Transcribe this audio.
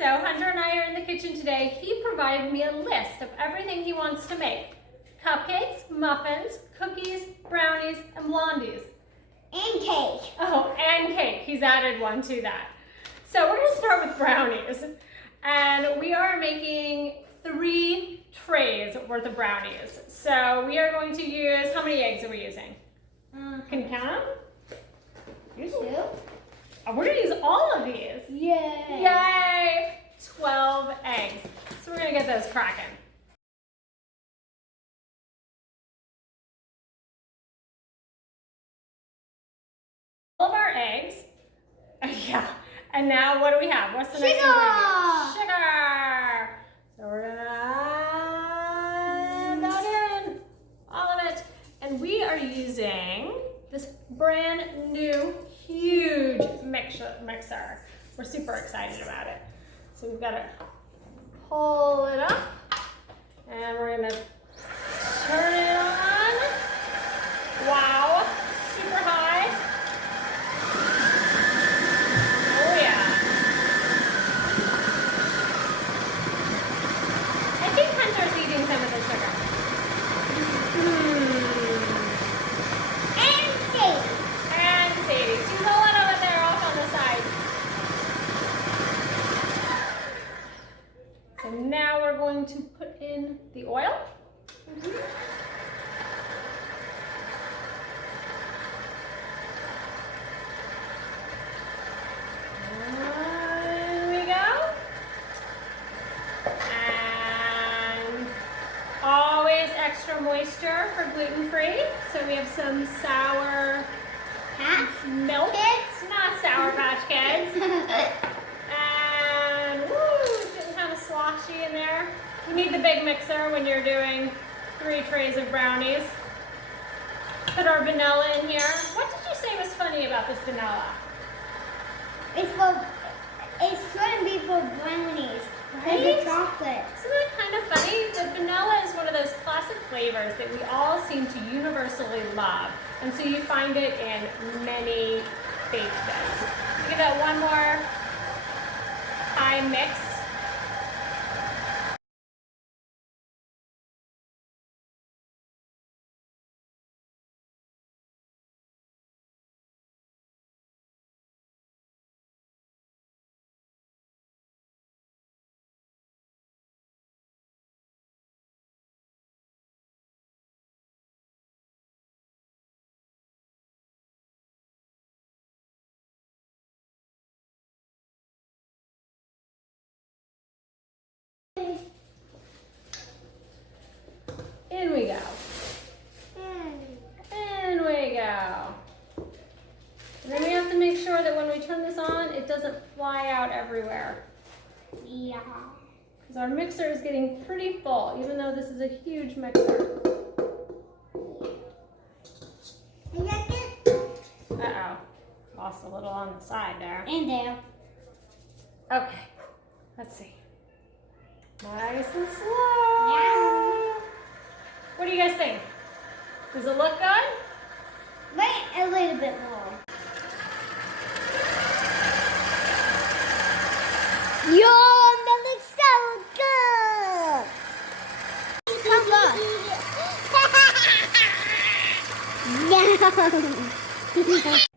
So Hunter and I are in the kitchen today. He provided me a list of everything he wants to make. Cupcakes, muffins, cookies, brownies, and blondies. And cake. Oh, and cake. He's added one to that. So we're gonna start with brownies. And we are making 3 trays worth of brownies. So we are going to use, how many eggs are we using? Can you count them? Two. Oh, we're gonna use all of these. Yay. Yay! 12 eggs. So we're gonna get those cracking. All of our eggs. Yeah. And now what do we have? What's the next ingredient? Sugar. So we're gonna add that in. All of it. And we are using this brand new huge mixer. We're super excited about it. So we've got to pull it up and we're gonna turn it on. Wow, super high. Oh yeah. I think Hunter's eating some of the sugar. And Sadie. She's a little bit there off on the side. So now we're going to put in the oil. There we go. And always extra moisture for gluten-free. So we have some sour milk. Not Sour Patch Kids. And woo, it's getting kind of sloshy in there. You need the big mixer when you're doing 3 trays of brownies. Put our vanilla in here. What did you say was funny about this vanilla? It's going to be for brownies. Because of chocolate. Isn't that kind of funny? The vanilla is one of those classic flavors that we all seem to universally love. And so you find it in many baked goods. Give that one more high mix. In we go. In we go. And then we have to make sure that when we turn this on, it doesn't fly out everywhere. Yeah. Because our mixer is getting pretty full, even though this is a huge mixer. Uh-oh. Lost a little on the side there. And there. Okay. Let's see. Nice and slow. Yeah. What do you guys think? Does it look good? Wait a little bit more. Yum, that looks so good. Come on. Yum.